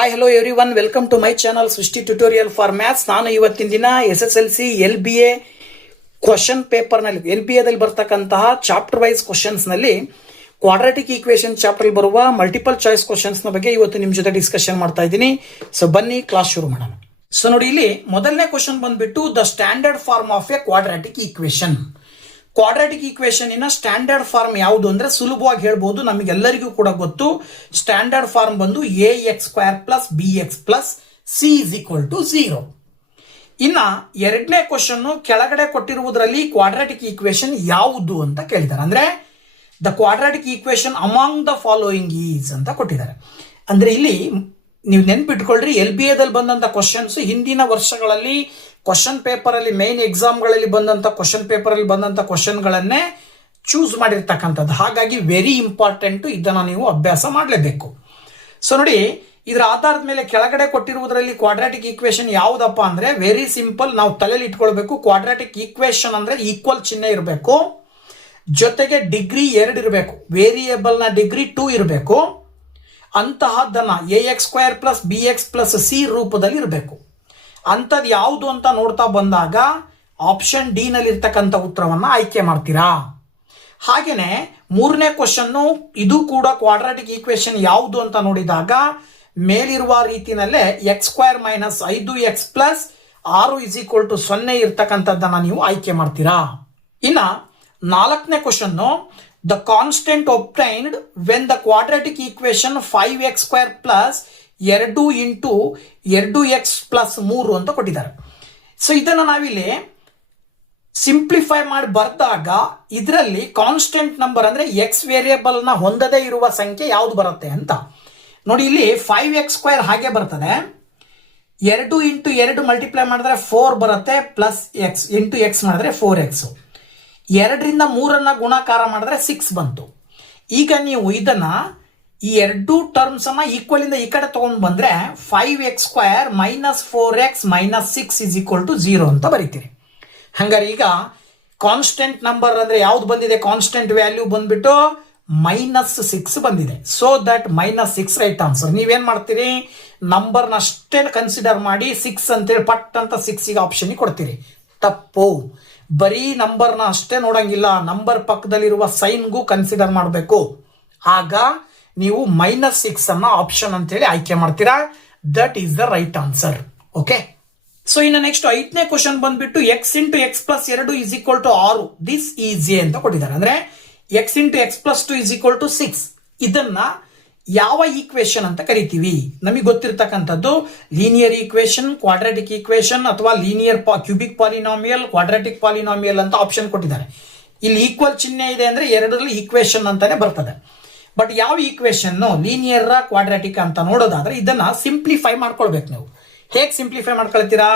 Hi hello everyone, welcome to my channel Srushti tutorial for maths. ನಾನು ಇವತ್ತಿನ ದಿನ SSLC LBA question ಪೇಪರ್ನಲ್ಲಿ LBAದಲ್ಲಿ ಬರ್ತಕ್ಕಂತಹ ಚಾಪ್ಟರ್ ವೈಸ್ ಕ್ವಶನ್ಸ್ನಲ್ಲಿ ಕ್ವಾಡ್ರಾಟಿಕ್ ಈಕ್ವೇಷನ್ ಚಾಪ್ಟರ್ ಬರುವ ಮಲ್ಟಿಪಲ್ ಚಾಯ್ಸ್ ಕ್ವಶನ್ಸ್ನ ಬಗ್ಗೆ ಇವತ್ತು ನಿಮ್ಮ ಜೊತೆ ಡಿಸ್ಕಷನ್ ಮಾಡ್ತಾ ಇದ್ದೀನಿ. ಸೊ ಬನ್ನಿ ಕ್ಲಾಸ್ ಶುರು ಮಾಡೋಣ. ಸೊ ನೋಡಿ, ಇಲ್ಲಿ ಮೊದಲನೇ ಕ್ವಶನ್ ಬಂದ್ಬಿಟ್ಟು the standard form of a quadratic equation. Quadratic equation ಇನ ಸ್ಟ್ಯಾಂಡರ್ಡ್ ಫಾರ್ಮ್ ಯಾವುದು ಅಂದ್ರೆ ಸುಲಭವಾಗಿ ಹೇಳ್ಬೋದು, ನಮಗೆಲ್ಲರಿಗೂ ಕೂಡ ಗೊತ್ತು. ಸ್ಟ್ಯಾಂಡರ್ಡ್ ಫಾರ್ಮ್ ಬಂದು ax² plus bx plus c is equal to 0. ಇನ್ನ ಎರಡನೇ ಕ್ವಶನ್ ಕೆಳಗಡೆ ಕೊಟ್ಟಿರುವುದರಲ್ಲಿ ಕ್ವಾಡ್ರಾಟಿಕ್ ಈಕ್ವೇಷನ್ ಯಾವುದು ಅಂತ ಕೇಳಿದ್ದಾರೆ. ಅಂದ್ರೆ the quadratic equation among the following is ಅಂತ ಕೊಟ್ಟಿದ್ದಾರೆ. ಅಂದ್ರೆ ಇಲ್ಲಿ ನೀವು ನೆನ್ಪಿಟ್ಕೊಳ್ರಿ, LBAದಲ್ಲಿ ಬಂದಂತ ಕ್ವಶನ್ಸ್ ಹಿಂದಿನ ವರ್ಷಗಳಲ್ಲಿ ಕ್ವಶನ್ ಪೇಪರ್ ಅಲ್ಲಿ ಮೇನ್ ಎಕ್ಸಾಮ್ಗಳಲ್ಲಿ ಬಂದಂತ ಕ್ವಶನ್ ಪೇಪರ್ ಅಲ್ಲಿ ಬಂದಂತ ಕ್ವಶನ್ಗಳನ್ನೇ ಚೂಸ್ ಮಾಡಿರ್ತಕ್ಕಂಥದ್ದು. ಹಾಗಾಗಿ ವೆರಿ ಇಂಪಾರ್ಟೆಂಟ್, ಇದನ್ನ ನೀವು ಅಭ್ಯಾಸ ಮಾಡಲೇಬೇಕು. ಸೊ ನೋಡಿ, ಇದರ ಆಧಾರದ ಮೇಲೆ ಕೆಳಗಡೆ ಕೊಟ್ಟಿರುವುದರಲ್ಲಿ ಕ್ವಾಡ್ರಾಟಿಕ್ ಈಕ್ವೇಷನ್ ಯಾವುದಪ್ಪ ಅಂದ್ರೆ ವೆರಿ ಸಿಂಪಲ್. ನಾವು ತಲೆಯಲ್ಲಿ ಇಟ್ಕೊಳ್ಬೇಕು, ಕ್ವಾಡ್ರಾಟಿಕ್ ಈಕ್ವೇಷನ್ ಅಂದ್ರೆ ಈಕ್ವಲ್ ಚಿಹ್ನೆ ಇರಬೇಕು, ಜೊತೆಗೆ ಡಿಗ್ರಿ 2 ಇರಬೇಕು, ವೇರಿಯೇಬಲ್ ನ ಡಿಗ್ರಿ 2 ಇರಬೇಕು. ಅಂತಹದ್ದನ್ನ ax² plus bx plus c ರೂಪದಲ್ಲಿ ಇರಬೇಕು. ಅಂಥದ್ದು ಯಾವುದು ಅಂತ ನೋಡ್ತಾ ಬಂದಾಗ ಆಪ್ಷನ್ ಡಿ ನಲ್ಲಿ ಇರ್ತಕ್ಕಂಥ ಉತ್ತರವನ್ನ ಆಯ್ಕೆ ಮಾಡ್ತೀರಾ. ಹಾಗೇನೆ ಮೂರನೇ ಕ್ವಶನ್ನು, ಇದು ಕೂಡ ಕ್ವಾಡ್ರಾಟಿಕ್ ಈಕ್ವೇಷನ್ ಯಾವುದು ಅಂತ ನೋಡಿದಾಗ ಮೇಲಿರುವ ರೀತಿನಲ್ಲೇ x² minus 5x plus 6 is equal to 0 ಇರ್ತಕ್ಕಂಥದ್ದನ್ನ ನೀವು ಆಯ್ಕೆ ಮಾಡ್ತೀರಾ. ಇನ್ನ ನಾಲ್ಕನೇ ಕ್ವಶನ್ನು, the constant obtained when the quadratic equation 5x² plus 2 into 2x plus 3 ಅಂತ ಕೊಟ್ಟಿದ್ದಾರೆ. ಸೊ ಇದನ್ನು ನಾವಿಲ್ಲಿ ಸಿಂಪ್ಲಿಫೈ ಮಾಡಿ ಬರ್ದಾಗ ಇದರಲ್ಲಿ ಕಾನ್ಸ್ಟೆಂಟ್ ನಂಬರ್ ಅಂದ್ರೆ ಎಕ್ಸ್ ವೇರಿಯೇಬಲ್ ನ ಹೊಂದದೇ ಇರುವ ಸಂಖ್ಯೆ ಯಾವ್ದು ಬರುತ್ತೆ ಅಂತ ನೋಡಿ. ಇಲ್ಲಿ 5x² ಹಾಗೆ ಬರ್ತದೆ, 2 ಇಂಟು 2 ಮಲ್ಟಿಪ್ಲೈ ಮಾಡಿದ್ರೆ 4 ಬರುತ್ತೆ, ಪ್ಲಸ್ ಎಕ್ಸ್ ಇಂಟು ಎಕ್ಸ್ ಮಾಡಿದ್ರೆ 4x, 2ರಿಂದ 3 ಗುಣಾಕಾರ ಮಾಡಿದ್ರೆ 6 ಬಂತು. ಈಗ ನೀವು ಇದನ್ನ ಈ ಎರಡು ಟರ್ಮ್ಸ್ ಅನ್ನ ಈಕ್ವಲ್ ಇಂದ ಈ ಕಡೆ ತಗೊಂಡು ಬಂದ್ರೆ 5x² minus 4x minus 6 is equal to 0 ಅಂತ ಬರೀತೀರಿ. ಹಂಗಾರೆ ಈಗ ಕಾನ್ಸ್ಟೆಂಟ್ ನಂಬರ್ ಅಂದ್ರೆ ಯಾವ್ದು ಬಂದಿದೆ, ಕಾನ್ಸ್ಟೆಂಟ್ ವ್ಯಾಲ್ಯೂ ಬಂದ್ಬಿಟ್ಟು -6 ಬಂದಿದೆ. So that -6 right answer. ನೀವೇನ್ ಮಾಡ್ತೀರಿ, ನಂಬರ್ನ ಅಷ್ಟೇ ಕನ್ಸಿಡರ್ ಮಾಡಿ 6 ಅಂತೇಳಿ ಪಟ್ ಅಂತ 6 ಆಪ್ಷನ್ ಕೊಡ್ತೀರಿ. ತಪ್ಪು. ಬರೀ ನಂಬರ್ನ ಅಷ್ಟೇ ನೋಡಂಗಿಲ್ಲ, ನಂಬರ್ ಪಕ್ಕದಲ್ಲಿರುವ ಸೈನ್ಗೂ ಕನ್ಸಿಡರ್ ಮಾಡಬೇಕು. ಆಗ ನೀವು -6 ಅನ್ನ ಆಪ್ಷನ್ ಅಂತ ಹೇಳಿ ಆಯ್ಕೆ ಮಾಡ್ತೀರಾ. That is the right answer. Okay. So ಇನ್ನು ನೆಕ್ಸ್ಟ್ 5ನೇ ಕ್ವಶನ್ ಬಂದ್ಬಿಟ್ಟು x into x plus 2 is equal to 6 this is a ಅಂತ ಕೊಟ್ಟಿದ್ದಾರೆ. ಅಂದ್ರೆ x into x plus 2 is equal to 6. ಇದನ್ನ ಯಾವ ಈಕ್ವೇಶನ್ ಅಂತ ಕರಿತೀವಿ? ನಮಗೆ ಗೊತ್ತಿರ್ತಕ್ಕಂಥದ್ದು ಲೀನಿಯರ್ ಈಕ್ವೇಶನ್, ಕ್ವಾಡ್ರಾಟಿಕ್ ಈಕ್ವೇಶನ್ ಅಥವಾ linear cubic polynomial, quadratic polynomial ಅಂತ ಆಪ್ಷನ್ ಕೊಟ್ಟಿದ್ದಾರೆ. ಇಲ್ಲಿ ಈಕ್ವಲ್ ಚಿಹ್ನೆ ಇದೆ ಅಂದ್ರೆ ಎರಡರಲ್ಲಿ ಈಕ್ವೇಶನ್ ಅಂತಾನೆ ಬರ್ತದೆ. ಬಟ್ ಯಾವ ಈಕ್ವೇಶನ್ ಲೀನಿಯರ್ ಕ್ವಾಡ್ರಾಟಿಕ್ ಅಂತ ನೋಡೋದಾದ್ರೆ ಇದನ್ನ ಸಿಂಪ್ಲಿಫೈ ಮಾಡ್ಕೊಳ್ಬೇಕು. ನೀವು ಹೇಗೆ ಸಿಂಪ್ಲಿಫೈ ಮಾಡ್ಕೊಳ್ತೀರಾ?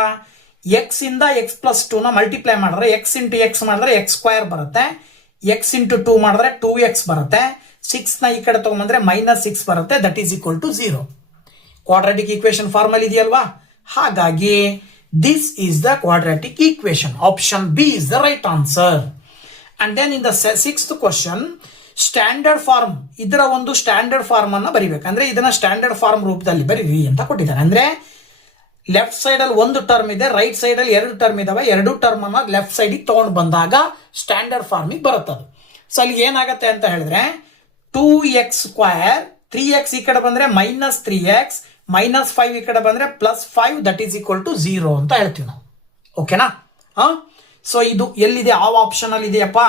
ಎಕ್ಸ್ ಇಂದ ಎಕ್ಸ್ ಪ್ಲಸ್ 2 ನ ಮಲ್ಟಿಪ್ಲೈ ಮಾಡಿದ್ರೆ ಎಕ್ಸ್ ಇಂಟು ಎಕ್ಸ್ ಮಾಡಿದ್ರೆ x² ಬರುತ್ತೆ, ಎಕ್ಸ್ ಇಂಟು 2 ಮಾಡಿದ್ರೆ 2x ಬರುತ್ತೆ, 6 ನ ಈ ಕಡೆ ತಗೊಂಡ್ಬಂದ್ರೆ -6 ಬರುತ್ತೆ. That is equal to 0. Quadratic equation formal ಇದೆಯಲ್ವಾ? ಹಾಗಾಗಿ this is the quadratic equation. Option B is the right answer. And then in the 6th question, standard form, ಇದರ ಒಂದು ಸ್ಟ್ಯಾಂಡರ್ಡ್ ಫಾರ್ಮ್ ಅನ್ನ ಬರಿಬೇಕು. ಅಂದ್ರೆ ಇದನ್ನ ಸ್ಟ್ಯಾಂಡರ್ಡ್ ಫಾರ್ಮ್ ರೂಪದಲ್ಲಿ ಬರೀರಿ ಅಂತ ಕೊಟ್ಟಿದ್ದಾರೆ. ಅಂದ್ರೆ ಲೆಫ್ಟ್ ಸೈಡ್ ಅಲ್ಲಿ ಒಂದು ಟರ್ಮ್ ಇದೆ, ರೈಟ್ ಸೈಡ್ ಅಲ್ಲಿ 2 ಟರ್ಮ್ ಇದಾವೆ. 2 ಟರ್ಮ್ ಅನ್ನ ಲೆಫ್ಟ್ ಸೈಡ್ ತಗೊಂಡು ಬಂದಾಗ ಸ್ಟ್ಯಾಂಡರ್ಡ್ ಫಾರ್ಮಿಗೆ ಬರುತ್ತದೆ. ಸೊ ಅಲ್ಲಿ ಏನಾಗುತ್ತೆ ಅಂತ ಹೇಳಿದ್ರೆ 2x² 3x ಈ ಕಡೆ ಬಂದ್ರೆ -3x -5 ಈ ಕಡೆ ಬಂದ್ರೆ +5 ದಟ್ ಈಸ್ ಈಕ್ವಲ್ ಟು 0 ಅಂತ ಹೇಳ್ತೀವಿ ನಾವು. ಓಕೆನಾ? ಸೊ ಇದು ಎಲ್ಲಿದೆ? ಆ ಆಪ್ಷನ್ ಅಲ್ಲಿ ಇದೆಯಪ್ಪ.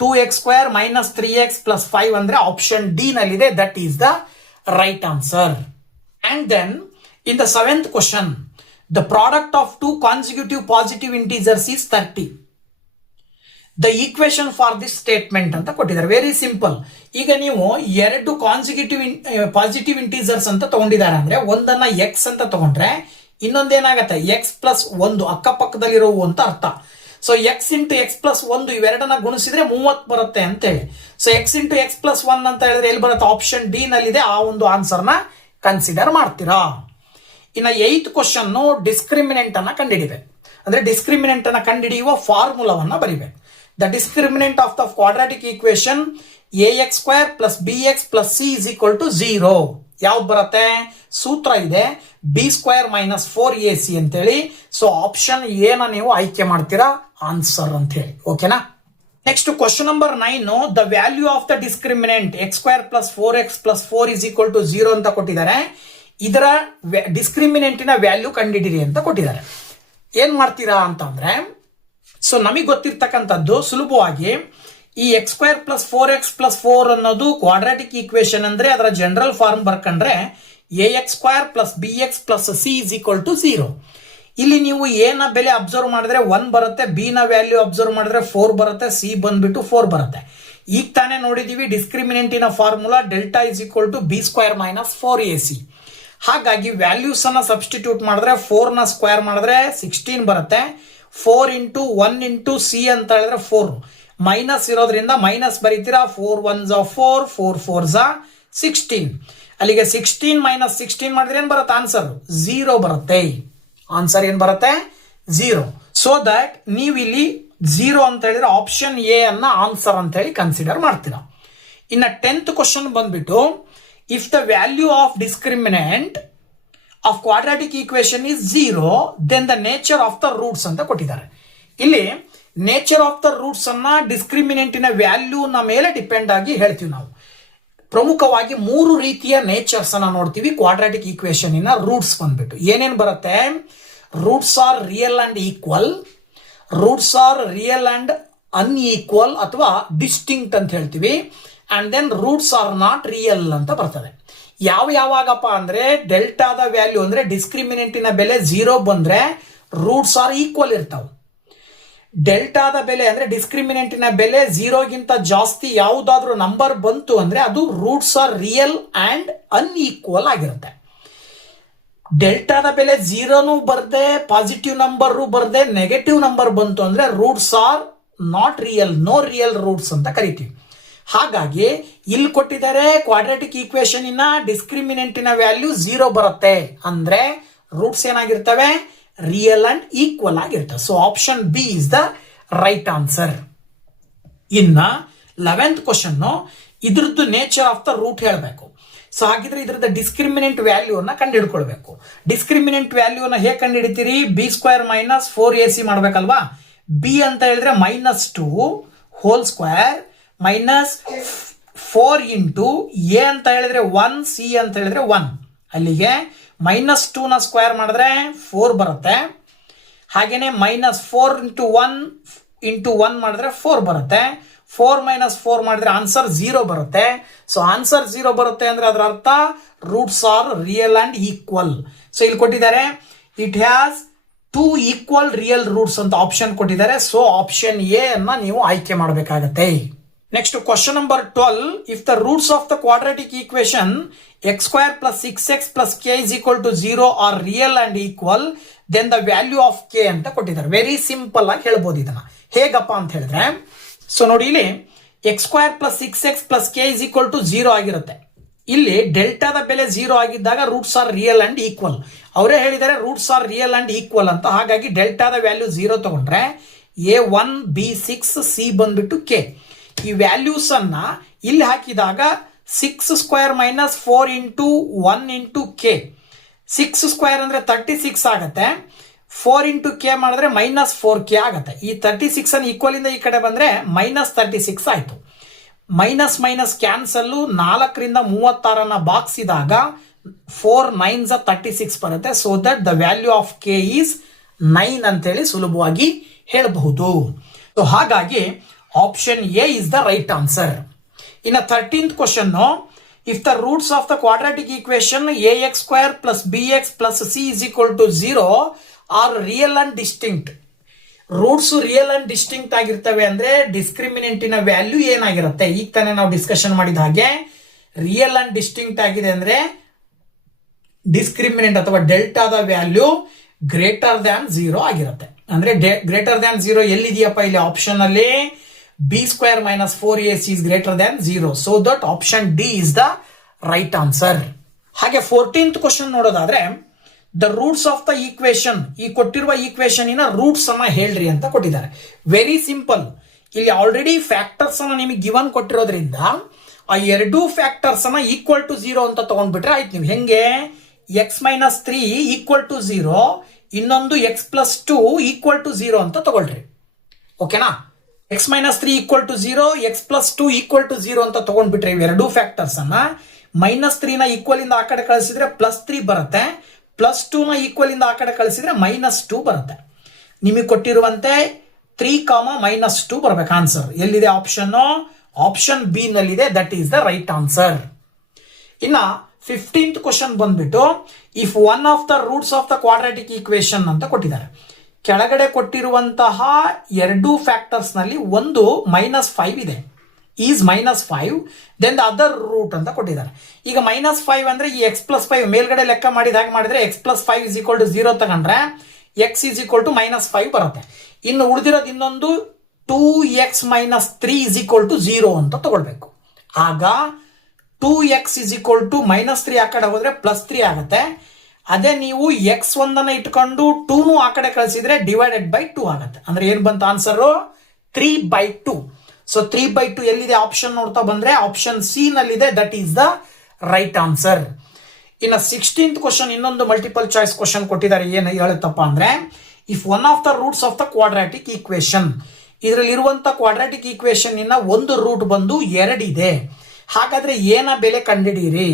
2x² -3x +5 ಅಂದ್ರೆ ಆಪ್ಷನ್ ಡಿ ನಲ್ಲಿದೆ. That is the right answer. And then in the 7th question, the product of 2 consecutive positive integers is 30. The equation for this statement ಅಂತ ಕೊಟ್ಟಿದ್ದಾರೆ. Very simple. ಈಗ ನೀವು 2 ಕಾನ್ಸಿಕ್ಯೂಟಿವ್ ಪಾಸಿಟಿವ್ ಇಂಟೀಜರ್ಸ್ ಅಂತ ತಗೊಂಡಿದ್ದಾರೆ ಅಂದ್ರೆ ಒಂದನ್ನ x ಅಂತ ತಗೊಂಡ್ರೆ ಇನ್ನೊಂದೇನಾಗತ್ತೆ x ಪ್ಲಸ್ 1 ಅಕ್ಕಪಕ್ಕದಲ್ಲಿರೋವು ಅಂತ ಅರ್ಥ. So x into x plus 1 ಇವೆರಡನ್ನ ಗುಣಿಸಿದ್ರೆ 30 ಬರುತ್ತೆ ಅಂತೇಳಿ. So x into x plus 1 ಅಂತ ಹೇಳಿದ್ರೆ ಎಲ್ಲಿ ಬರುತ್ತೆ? ಆಪ್ಷನ್ ಡಿ ನಲ್ಲಿದೆ. ಆ ಒಂದು ಆನ್ಸರ್ನ ಕನ್ಸಿಡರ್ ಮಾಡ್ತೀರಾ. ಇನ್ನು 8th ಕ್ವಶನ್, ಡಿಸ್ಕ್ರಿಮಿನೆಂಟ್ ಅನ್ನ ಕಂಡುಹಿಡಿಬೇಕು. ಅಂದ್ರೆ ಡಿಸ್ಕ್ರಿಮಿನೆಂಟ್ ಅನ್ನ ಕಂಡುಹಿಡಿಯುವ ಫಾರ್ಮುಲಾವನ್ನ ಬರಿಬೇಕು. The discriminant of the quadratic equation ax² plus bx plus c is equal to 0. ಯಾವ್ದು ಬರುತ್ತೆ? ಸೂತ್ರ ಇದೆ b² - 4ac ಅಂತೇಳಿ. ಸೊ ಆಪ್ಷನ್ ಎ ನ ನೀವು ಆಯ್ಕೆ ಮಾಡ್ತೀರಾ ಆನ್ಸರ್ ಅಂತ ಹೇಳಿ. ಓಕೆನಾ? Next question number 9, the value of the discriminant x² + 4x + 4 = 0 ಅಂತ ಕೊಟ್ಟಿದ್ದಾರೆ. ಇದರ ಡಿಸ್ಕ್ರಿಮಿನೆಂಟಿನ ವ್ಯಾಲ್ಯೂ ಕಂಡುಹಿಡಿಯಿರಿ ಅಂತ ಕೊಟ್ಟಿದ್ದಾರೆ. ಏನ್ ಮಾಡ್ತೀರಾ ಅಂತಂದ್ರೆ, ಸೊ ನಮಗೆ ಗೊತ್ತಿರ್ತಕ್ಕಂಥದ್ದು ಸುಲಭವಾಗಿ ಈ x² + 4x + 4 ಅನ್ನೋದು ಕ್ವಾಡ್ರಾಟಿಕ್ ಈಕ್ವೇಶನ್ ಅಂದ್ರೆ ಅದರ general form ಬರ್ಕೊಂಡ್ರೆ ax² + bx + c = 0. ಇಲ್ಲಿ ನೀವು a ನ ಬೆಲೆ ಅಬ್ಸರ್ವ್ ಮಾಡಿದ್ರೆ 1 ಬರುತ್ತೆ, b ನ ವ್ಯಾಲ್ಯೂ ಅಬ್ಸರ್ವ್ ಮಾಡಿದ್ರೆ 4 ಬರುತ್ತೆ, c ಬಂದ್ಬಿಟ್ಟು 4 ಬರುತ್ತೆ. ಈಗ ತಾನೇ ನೋಡಿದೀವಿ ಡಿಸ್ಕ್ರಿಮಿನೆಂಟಿನ ಫಾರ್ಮುಲಾ ಡೆಲ್ಟಾ = b² - 4ac. ಹಾಗಾಗಿ ವ್ಯಾಲ್ಯೂಸ್ ಅನ್ನ ಸಬ್ಸ್ಟಿಟ್ಯೂಟ್ ಮಾಡಿದ್ರೆ 4 ನ ಸ್ಕ್ವೇರ್ ಮಾಡಿದ್ರೆ 16 ಬರುತ್ತೆ. 4 × 1 × c ಅಂತ ಹೇಳಿದ್ರೆ 4 ಮೈನಸ್ ಇರೋದ್ರಿಂದ minus ಬರೀತೀರಾ. 4 1s are 4, 4 4s are 16. ಅಲ್ಲಿಗೆ 16 - 16 ಮಾಡಿದ್ರೆ ಏನ್ ಬರುತ್ತೆ? ಆನ್ಸರ್ 0 ಬರುತ್ತೆ. ಆನ್ಸರ್ ಏನ್ ಬರುತ್ತೆ? 0. ಸೊ ದಟ್ ನೀವು ಇಲ್ಲಿ 0 ಅಂತ ಹೇಳಿದ್ರೆ ಆಪ್ಷನ್ ಎ ಅನ್ನ ಆನ್ಸರ್ ಅಂತ ಹೇಳಿ ಕನ್ಸಿಡರ್ ಮಾಡ್ತೀರಾ. ಇನ್ನ 10th ಕ್ವಶನ್ ಬಂದ್ಬಿಟ್ಟು, if the value of discriminant of quadratic equation is 0, then the nature of the roots ಅಂತ ಕೊಟ್ಟಿದ್ದಾರೆ. ಇಲ್ಲಿ ನೇಚರ್ ಆಫ್ ದ ರೂಟ್ಸ್ ಅನ್ನ ಡಿಸ್ಕ್ರಿಮಿನೆಂಟಿನ ವ್ಯಾಲ್ಯೂನ ಮೇಲೆ ಡಿಪೆಂಡ್ ಆಗಿ ಹೇಳ್ತೀವಿ ನಾವು. ಪ್ರಮುಖವಾಗಿ 3 ರೀತಿಯ ನೇಚರ್ಸ್ ಅನ್ನ ನೋಡ್ತೀವಿ ಕ್ವಾಡ್ರಾಟಿಕ್ ಈಕ್ವೇಶನ್ ಇನ ರೂಟ್ಸ್ ಬಂದ್ಬಿಟ್ಟು. ಏನೇನ್ ಬರುತ್ತೆ? Roots are real and equal, roots are real and unequal ಅಥವಾ ಡಿಸ್ಟಿಂಕ್ಟ್ ಅಂತ ಹೇಳ್ತೀವಿ, and then roots are not real ಅಂತ ಬರ್ತದೆ. ಯಾವಾಗಪ್ಪ ಅಂದ್ರೆ ಡೆಲ್ಟಾದ ವ್ಯಾಲ್ಯೂ ಅಂದ್ರೆ ಡಿಸ್ಕ್ರಿಮಿನೆಂಟಿನ ಬೆಲೆ 0 ಬಂದ್ರೆ ರೂಟ್ಸ್ ಆರ್ ಈಕ್ವಲ್ ಇರ್ತಾವೆ. ಡೆಲ್ಟಾದ ಬೆಲೆ ಅಂದ್ರೆ ಡಿಸ್ಕ್ರಿಮಿನೆಂಟಿನ ಬೆಲೆ 0ಗಿಂತ ಜಾಸ್ತಿ ಯಾವುದಾದ್ರೂ ನಂಬರ್ ಬಂತು ಅಂದ್ರೆ ಅದು roots are real and unequal ಆಗಿರುತ್ತೆ. ಡೆಲ್ಟಾದ ಬೆಲೆ 0ನೂ ಬರ್ದೆ, ಪಾಸಿಟಿವ್ ನಂಬರ್ ಬರ್ದೆ, ನೆಗೆಟಿವ್ ನಂಬರ್ ಬಂತು ಅಂದ್ರೆ roots are not real, no real roots ಅಂತ ಕರಿತೀವಿ. ಹಾಗಾಗಿ ಇಲ್ಲಿ ಕೊಟ್ಟಿದ್ದಾರೆ ಕ್ವಾಡ್ರಾಟಿಕ್ ಈಕ್ವೇಶನ್ ಇನ ಡಿಸ್ಕ್ರಿಮಿನೆಂಟಿನ ವ್ಯಾಲ್ಯೂ 0 ಬರುತ್ತೆ ಅಂದ್ರೆ ರೂಟ್ಸ್ ಏನಾಗಿರ್ತವೆ? ರಿಯಲ್ ಅಂಡ್ ಈಕ್ವಲ್ ಆಗಿರ್ತವೆ. So option B is the right answer. ಇನ್ನ 11th ಕ್ವಶನ್, ಇದ್ರದ್ದು ನೇಚರ್ ಆಫ್ ದ ರೂಟ್ ಹೇಳಬೇಕು. ಸೊ ಹಾಗಿದ್ರೆ ಇದ್ರದ್ದು ಡಿಸ್ಕ್ರಿಮಿನೆಂಟ್ ವ್ಯಾಲ್ಯೂನ ಕಂಡು ಹಿಡ್ಕೊಳ್ಬೇಕು. ಡಿಸ್ಕ್ರಿಮಿನೆಂಟ್ ವ್ಯಾಲ್ಯೂನ ಹೇಗೆ ಕಂಡು ಹಿಡಿತೀರಿ? b² - 4ac ಮಾಡ್ಬೇಕಲ್ವಾ. ಬಿ ಅಂತ ಹೇಳಿದ್ರೆ -2 ಹೋಲ್ ಸ್ಕ್ವೇರ್ -4 ಇಂಟು ಎ ಅಂತ ಹೇಳಿದ್ರೆ 1, ಸಿ ಅಂತ ಹೇಳಿದ್ರೆ 1. ಅಲ್ಲಿಗೆ -2 ನ ಸ್ಕ್ವೇರ್ ಮಾಡಿದ್ರೆ 4 ಬರುತ್ತೆ. ಹಾಗೇನೆ -4 × 1 × 1 ಮಾಡಿದ್ರೆ 4 ಬರುತ್ತೆ. 4 - 4 ಮಾಡಿದ್ರೆ ಆನ್ಸರ್ 0 ಬರುತ್ತೆ. ಸೊ ಆನ್ಸರ್ 0 ಬರುತ್ತೆ ಅಂದ್ರೆ ಅದರ ಅರ್ಥ roots are real and equal. So ಇಲ್ಲಿ ಕೊಟ್ಟಿದ್ದಾರೆ it has 2 equal real roots ಅಂತ ಆಪ್ಷನ್ ಕೊಟ್ಟಿದ್ದಾರೆ. ಸೊ ಆಪ್ಷನ್ ಎ ಅನ್ನ ನೀವು ಆಯ್ಕೆ ಮಾಡಬೇಕಾಗತ್ತೆ. Next question number 12, if the roots of the quadratic equation x² + 6x + k = 0 are real and equal, then the value of k ಅಂತ ಕೊಟ್ಟಿದ್ದಾರೆ. Very simple ಆಗಿ ಹೇಳ್ಬೋದು ಇದನ್ನ. ಹೇಗಪ್ಪ ಅಂತ ಹೇಳಿದ್ರೆ, ಸೊ ನೋಡಿ ಇಲ್ಲಿ x² + 6x + k = 0 ಆಗಿರುತ್ತೆ. ಇಲ್ಲಿ ಡೆಲ್ಟಾದ ಬೆಲೆ 0 ಆಗಿದ್ದಾಗ roots are real and equal. ಅವರೇ ಹೇಳಿದ್ದಾರೆ roots are real and equal ಅಂತ. ಹಾಗಾಗಿ ಡೆಲ್ಟಾದ ವ್ಯಾಲ್ಯೂ 0 ತಗೊಂಡ್ರೆ a1 b6 c ಬಂದ್ಬಿಟ್ಟು k. ಈ ವ್ಯಾಲ್ಯೂಸ್ ಅನ್ನ ಇಲ್ಲಿ ಹಾಕಿದಾಗ 6² - 4 × 1 × k. 6² ಅಂದ್ರೆ 36 ಆಗತ್ತೆ. 4 × k ಮಾಡಿದ್ರೆ -4k ಆಗತ್ತೆ. ಈ 36 ಅನ್ನು ಈಕ್ವಲ್ ಇಂದ ಈ ಕಡೆ ಬಂದ್ರೆ -36 ಆಯ್ತು. Minus minus cancel. 4 ರಿಂದ 36 ಬಾಕ್ಸಿದಾಗ 4 9s are 36 ಬರುತ್ತೆ. So that the value of k is 9 ಅಂತೇಳಿ ಸುಲಭವಾಗಿ ಹೇಳಬಹುದು. ಸೊ ಹಾಗಾಗಿ option A is the right answer. ಇನ್ನು 13th question, if the roots of the quadratic equation ax² + bx + c = 0 are real and distinct. Roots real and distinct ಆಗಿರ್ತವೆ ಅಂದ್ರೆ ಡಿಸ್ಕ್ರಿಮಿನೆಂಟಿನ value ಏನಾಗಿರುತ್ತೆ? ಈಗ ತಾನೇ ನಾವು ಡಿಸ್ಕಷನ್ ಮಾಡಿದ ಹಾಗೆ ರಿಯಲ್ ಅಂಡ್ ಡಿಸ್ಟಿಂಕ್ಟ್ ಆಗಿದೆ ಅಂದ್ರೆ ಡಿಸ್ಕ್ರಿಮಿನೆಂಟ್ ಅಥವಾ ಡೆಲ್ಟಾದ ವ್ಯಾಲ್ಯೂ ಗ್ರೇಟರ್ ದ್ಯಾನ್ 0 ಆಗಿರುತ್ತೆ. ಅಂದ್ರೆ ಗ್ರೇಟರ್ ದ್ಯಾನ್ 0 ಎಲ್ಲಿದೆಯಪ್ಪ? ಇಲ್ಲಿ ಆಪ್ಷನ್ ಅಲ್ಲಿ b² - 4ac is greater than 0. So that option D is the right answer. ಹಾಗೆ 14th ಕ್ವಶನ್ ನೋಡೋದಾದ್ರೆ, the roots of the equation, ಈ ಕೊಟ್ಟಿರುವ ಈಕ್ವೇಶನ್ ಇನ ರೂಟ್ಸ್ ಅನ್ನ ಹೇಳ್ರಿ ಅಂತ ಕೊಟ್ಟಿದ್ದಾರೆ. Very simple. ಇಲ್ಲಿ ಆಲ್ರೆಡಿ ಫ್ಯಾಕ್ಟರ್ಸ್ ಅನ್ನ ನಿಮಗೆ ಗಿವನ್ ಕೊಟ್ಟಿರೋದ್ರಿಂದ ಆ ಎರಡೂ ಫ್ಯಾಕ್ಟರ್ಸ್ ಅನ್ನ ಈಕ್ವಲ್ ಟು 0 ಅಂತ ತಗೊಂಡ್ಬಿಟ್ರೆ ಆಯ್ತು. ನೀವು ಹೆಂಗೆ x-3 ಈಕ್ವಲ್ ಟು 0, ಇನ್ನೊಂದು x+2 ಈಕ್ವಲ್ ಟು 0 ಅಂತ ತಗೊಳ್ರಿ. ಓಕೆನಾ? x-3 equal to 0, x+2 equal to 0 ಅಂತ ತಗೊಂಡ್ಬಿಟ್ರೆ ಇವೆರಡೂ ಫ್ಯಾಕ್ಟರ್ಸ್ ಅನ್ನ -3 ನ ಈಕ್ವಲ್ ಇಂದ ಆ ಕಡೆ ಕಳಿಸಿದ್ರೆ +3 ಬರುತ್ತೆ, +2 ನ ಈಕ್ವಲ್ ಇಂದ ಆ ಕಡೆ ಕಳಿಸಿದ್ರೆ -2 ಬರುತ್ತೆ. ನಿಮಗೆ ಕೊಟ್ಟಿರುವಂತೆ 3, -2 ಬರ್ಬೇಕು ಆನ್ಸರ್. ಎಲ್ಲಿದೆ ಆಪ್ಷನ್? ಆಪ್ಷನ್ ಬಿ ನಲ್ಲಿದೆ. That is the right answer. ಇನ್ನ 15th ಕ್ವಶನ್ ಬಂದ್ಬಿಟ್ಟು if one of the roots of the quadratic equation ಅಂತ ಕೊಟ್ಟಿದ್ದಾರೆ. ಕೆಳಗಡೆ ಕೊಟ್ಟಿರುವಂತಹ ಎರಡೂ ಫ್ಯಾಕ್ಟರ್ಸ್ ನಲ್ಲಿ ಒಂದು -5 ಇದೆ, is -5, then the other root ಅಂತ ಕೊಟ್ಟಿದ್ದಾರೆ. ಈಗ -5 ಅಂದ್ರೆ ಈ x+5 ಮೇಲ್ಗಡೆ ಲೆಕ್ಕ ಮಾಡಿದ ಹಾಗೆ ಮಾಡಿದ್ರೆ x+5 = 0 ತಗೊಂಡ್ರೆ x = -5 ಬರುತ್ತೆ. ಇನ್ನು ಉಳಿದಿರೋದು ಇನ್ನೊಂದು 2x - 3 = 0 ಅಂತ ತಗೊಳ್ಬೇಕು. ಆಗ 2x = -3 ಆ ಕಡೆ ಹೋದ್ರೆ +3 ಆಗುತ್ತೆ. ಅದೇ ನೀವು x1 ಅನ್ನ ಇಟ್ಕೊಂಡು 2 ಆ ಕಡೆ ಕಳಿಸಿದ್ರೆ /2 ಆಗುತ್ತೆ. ಅಂದ್ರೆ ಏನ್ ಬಂತ ಆನ್ಸರ್? 3/2. ಸೊ 3/2 ಎಲ್ಲಿದೆ ಆಪ್ಷನ್ ನೋಡ್ತಾ ಬಂದ್ರೆ ಆಪ್ಷನ್ ಸಿ ನಲ್ಲಿದೆ. That is the right answer. ಇನ್ನು 16th ಕ್ವಶನ್ ಇನ್ನೊಂದು ಮಲ್ಟಿಪಲ್ ಚಾಯ್ಸ್ ಕ್ವಶನ್ ಕೊಟ್ಟಿದ್ದಾರೆ. ಏನು ಹೇಳುತ್ತಪ್ಪ ಅಂದ್ರೆ if one of the roots of the quadratic equation, ಇದರಲ್ಲಿ ಇರುವಂತ ಕ್ವಾಡ್ರಾಟಿಕ್ ಈಕ್ವೇಶನ್ ಇನ್ನ ಒಂದು ರೂಟ್ ಬಂದು 2 ಇದೆ. ಹಾಗಾದ್ರೆ ಏನ ಬೆಲೆ ಕಂಡಿಡೀರಿ?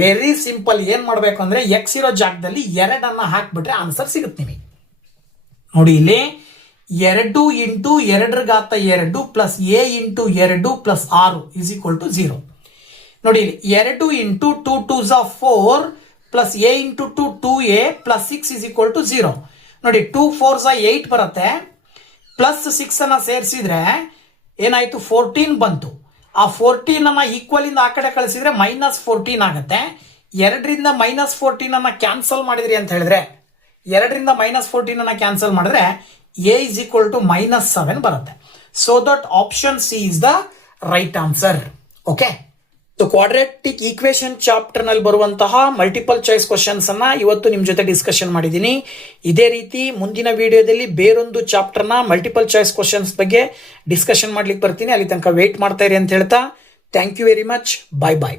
Very simple. ಏನ್ ಮಾಡ್ಬೇಕು ಅಂದ್ರೆ x ಇರೋ ಜಾಗದಲ್ಲಿ 2 ಅನ್ನ ಹಾಕ್ಬಿಟ್ರೆ ಆನ್ಸರ್ ಸಿಗುತ್ತೆ ನಿಮಗೆ. ನೋಡಿ ಇಲ್ಲಿ 2 × 2^2 ಪ್ಲಸ್ a × 2 ಪ್ಲಸ್ 6 = 0. ನೋಡಿ ಇಲ್ಲಿ 2 × 2 2s 4 plus a × 2 2a plus 6 = 0. ನೋಡಿ 2 4s 8 ಬರುತ್ತೆ, ಪ್ಲಸ್ 6 ಅನ್ನ ಸೇರಿಸಿದ್ರೆ ಏನಾಯ್ತು? 14 ಬಂತು. ಆ 14 ಅನ್ನ ಈಕ್ವಲ್ ಇಂದ ಆ ಕಡೆ ಕಳಿಸಿದ್ರೆ -14 ಆಗುತ್ತೆ. 2ರಿಂದ -14 ಅನ್ನ ಕ್ಯಾನ್ಸಲ್ ಮಾಡಿದ್ರಿ ಅಂತ ಹೇಳಿದ್ರೆ, 2ರಿಂದ -14 ಅನ್ನ ಕ್ಯಾನ್ಸಲ್ ಮಾಡಿದ್ರೆ a = -7 ಬರುತ್ತೆ. So that option C is the right answer. Okay, so quadratic equation chapter ನಲ್ಲಿ ಬರುವಂತಹ ಮಲ್ಟಿಪಲ್ ಚಾಯ್ಸ್ ಕ್ವಶನ್ಸ್ ಅನ್ನ ಇವತ್ತು ನಿಮ್ ಜೊತೆ ಡಿಸ್ಕಷನ್ ಮಾಡಿದ್ದೀನಿ. ಇದೇ ರೀತಿ ಮುಂದಿನ ವಿಡಿಯೋದಲ್ಲಿ ಬೇರೊಂದು ಚಾಪ್ಟರ್ ನ ಮಲ್ಟಿಪಲ್ ಚಾಯ್ಸ್ ಕ್ವಶನ್ಸ್ ಬಗ್ಗೆ ಡಿಸ್ಕಷನ್ ಮಾಡ್ಲಿಕ್ಕೆ ಬರ್ತೀನಿ. ಅಲ್ಲಿ ತನಕ ವೇಟ್ ಮಾಡ್ತಾ ಇರಿ ಅಂತ ಹೇಳ್ತಾ thank you very much. Bye bye.